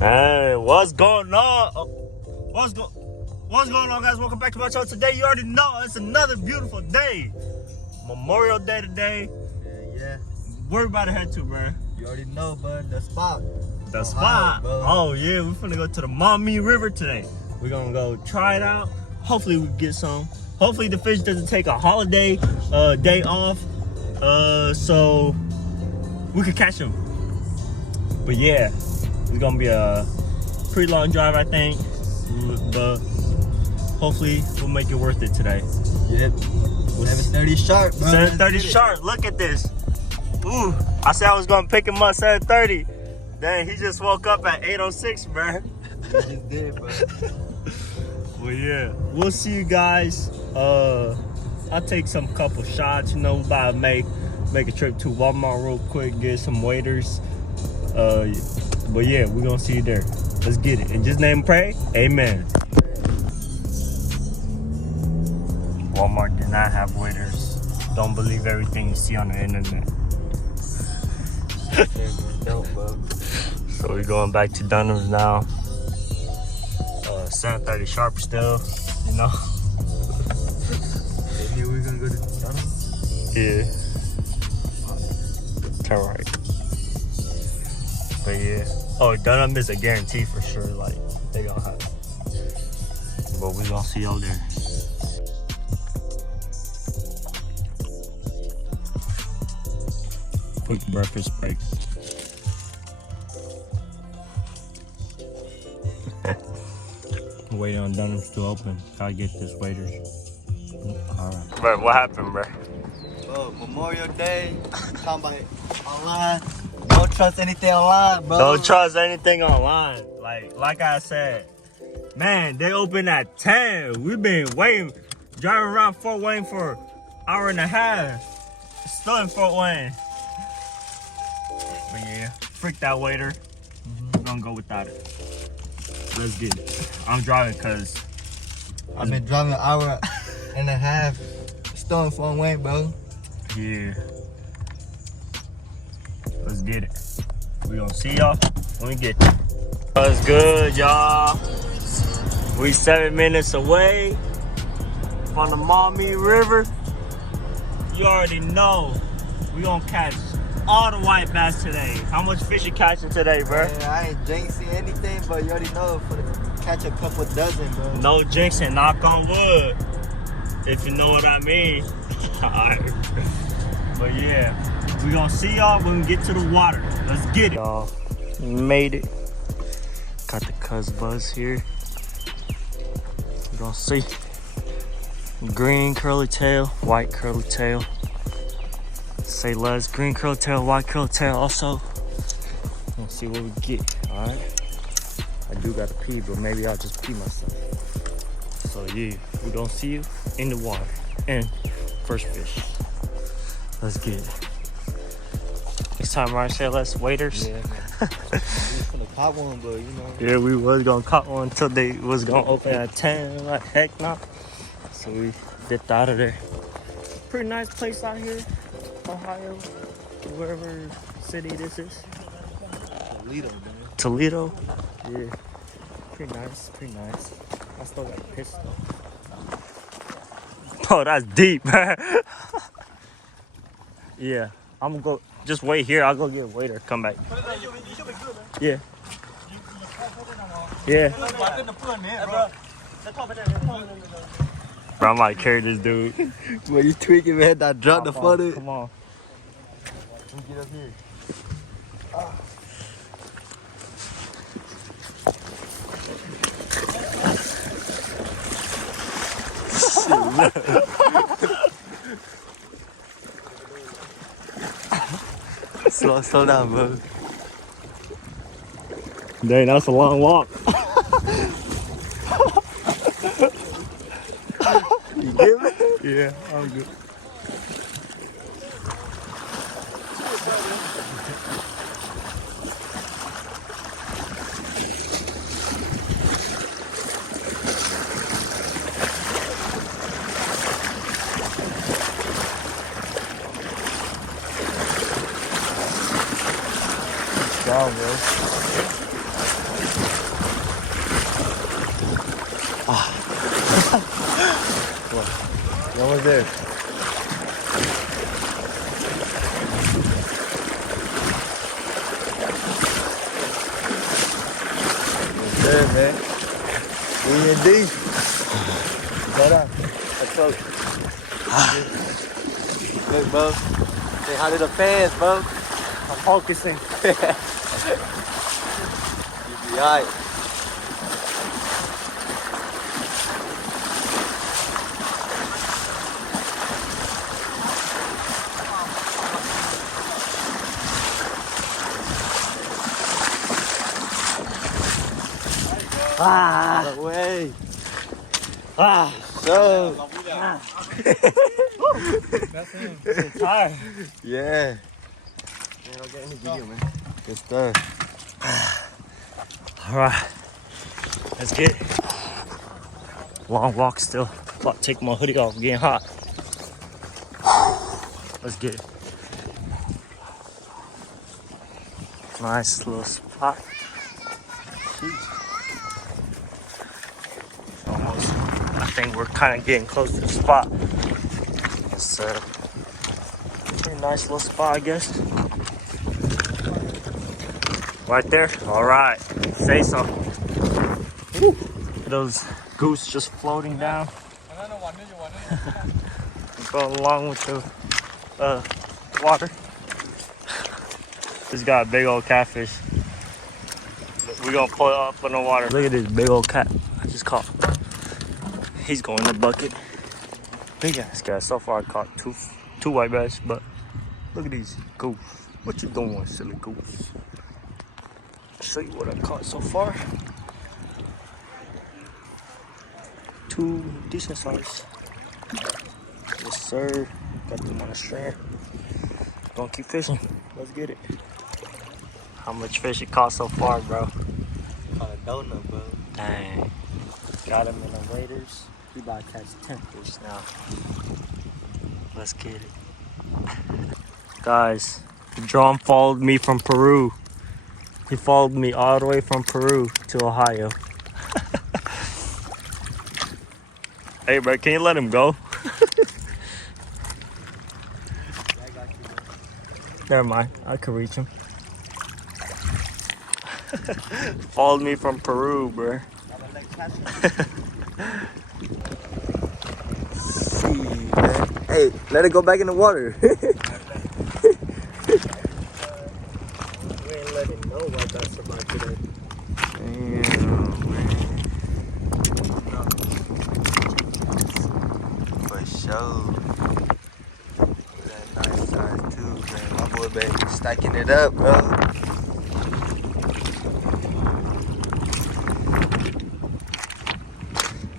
Hey, what's going on? What's going on, guys? Welcome back to my channel. Today, you already know it's another beautiful day. Memorial Day today. Yeah. Where we about to head to, bro? You already know, bud. The spot. The spot. Bro. Oh yeah, we're finna go to the Maumee River today. We're gonna go try it out. Hopefully we get some. Hopefully the fish doesn't take a holiday day off, so we could catch them. But yeah, it's gonna be a pretty long drive, I think. But hopefully we'll make it worth it today. Yep. 7:30 sharp, bro. 7:30 sharp. Look at this. Ooh, I said I was gonna pick him up 7:30. Dang, he just woke up at 8:06, bro. You just did, bro. Well, yeah, we'll see you guys. I'll take some couple shots. You know, we about to make a trip to Walmart real quick, get some waiters. But yeah, we're gonna see you there. Let's get it. In just name and pray, amen. Walmart did not have waiters. Don't believe everything you see on the internet. So we're going back to Dunham's now. 7:30 sharp still, you know. Maybe we're gonna go to Dunham's? Yeah. Turn right. But yeah. Oh, Dunham is a guarantee for sure. Like, they gonna have it. But we gonna see over there. Quick breakfast break. Waiting on Dunham's to open. Gotta get this waiters. Alright. Bro, what happened, bro? Bro, Memorial Day. Talking about it online. Don't trust anything online, bro. Don't trust anything online. Like I said, man, they open at 10. We've been waiting, driving around Fort Wayne for an hour and a half. Still in Fort Wayne. But yeah, freak that waiter. We're gonna go without it. Let's get it. I'm driving because I've been driving an hour and a half. Still in Fort Wayne, bro. yeah. Let's get it. We gonna see y'all when we get there. What's good, y'all? We 7 minutes away from the Maumee River. You already know we gonna catch all the white bass today. How much fish you catching today, bro? Man, I ain't jinxing anything, but you already know for the catch a couple dozen, bro. No jinxing, knock on wood, if you know what I mean. Alright. But yeah, we gonna see y'all when we get to the water. Let's get it. Y'all made it. Got the Cuzzz buzz here. We gonna see. Green curly tail, white curly tail. Say less. Green curly tail, white curly tail also. Let's see what we get. Alright. I do gotta pee, but maybe I'll just pee myself. So yeah, we gonna see you in the water. And first fish. Let's get it. Next time, right? Say less waiters. Yeah, man. We was gonna caught one, but you know. Yeah, we was gonna caught one until they was gonna open at 10. Like, heck no. So we dipped out of there. Pretty nice place out here. Ohio. Wherever city this is. Toledo, man. Toledo? Yeah. Pretty nice, pretty nice. I still got pissed though. Oh, that's deep, man. Yeah. I'm gonna go, just wait here. I'll go get a waiter. Come back. Yeah. Yeah. Bro, I might carry this dude. When you tweaking, man, I dropped the photo. Come on. Let me get up here. Slow down, bro. Dang, that's a long walk. You get me? Yeah, I'm good. Strong, bro. over there. Yes, sir, man. E&D. Shut up. Let's go. Look, bro. Say hi to the fans, bro. I'm focusing. You be alright. Ah, Way. ah. So. I'm tired. Yeah. Man, don't get any video, man. Good stuff. All right, let's get it. Long walk still. About to take my hoodie off, getting hot. Let's get it. Nice little spot. Jeez. Almost. I think we're kind of getting close to the spot. It's a pretty nice little spot, I guess. Right there. All right. Say something. Woo. Those goose just floating down. Going along with the water. Just got a big old catfish. We're gonna pull it up in the water. Look at this big old cat I just caught. He's going in the bucket. Big ass guy. So far I caught two white bass, but look at these goose. What you doing, silly goose? Show you what I caught so far. 2 decent size. Yes sir. Got them on a string. Gonna keep fishing. Let's get it. How much fish you caught so far, bro? Caught a donut, bro. Dang. Got him in the waders. We about to catch 10 fish now. Let's get it. Guys, John followed me from Peru. He followed me all the way from Peru to Ohio. Hey, bro, can you let him go? Never mind, I could reach him. Followed me from Peru, bro. See, man. Hey, let it go back in the water. We ain't letting nobody got somebody today. Damn, man. For sure. That nice size too, man. My boy been stacking it up, bro.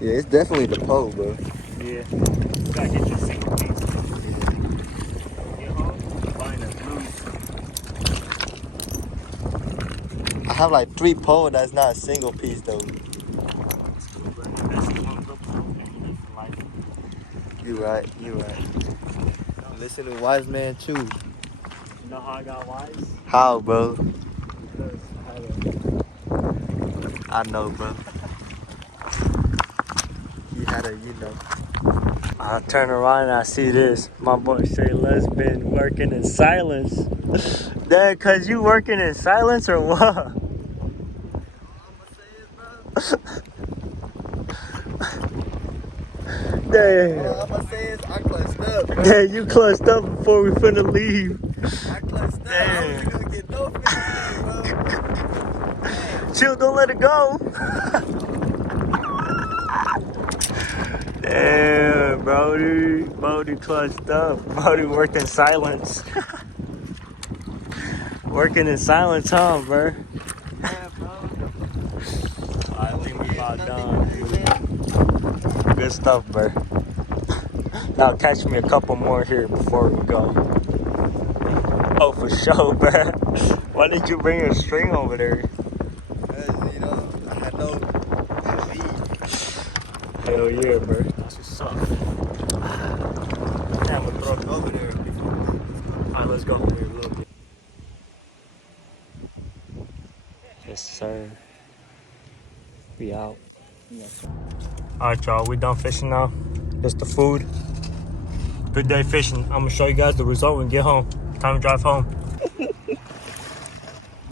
Yeah, it's definitely the pole, bro. Yeah. You gotta get your single piece. Get home, find a blue. I have like 3 pole that's not a single piece though. You right, you right. Listen to wise man choose. You know how I got wise? How, bro? Because I know, bro. You had a, you know. I turn around and I see this. My boy Say Les been working in silence. Dad, cause you working in silence or what? Damn. All I'm gonna say is I clutched up, bro. Damn, you clutched up before we finna leave. I clutched up. I wasn't gonna get no fish today, bro. Chill, don't let it go. Damn, Brody clutched up. Brody worked in silence. Working in silence, huh, bro? Yeah, bro. I think we about done. Good stuff, bro. Now catch me a couple more here before we go. Oh, for sure, bro. Why did you bring a string over there? You know, I had no lead. Hell yeah, bro. That's what's up. Damn, we'll throw it over there. Alright, let's go here a little bit. Yes, sir. We out. Alright, y'all. We done fishing now. Just the food. Good day fishing. I'm gonna show you guys the result when we get home. Time to drive home.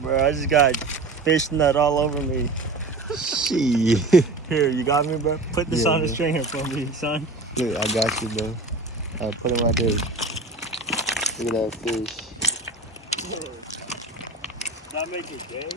Bro, I just got fish nut all over me. Shit. Here, you got me, bro? Put this Yeah, on the bro. string here for me, son. Look, I got you, bro. Alright, put him right there. Look at that fish. Does that make it gay?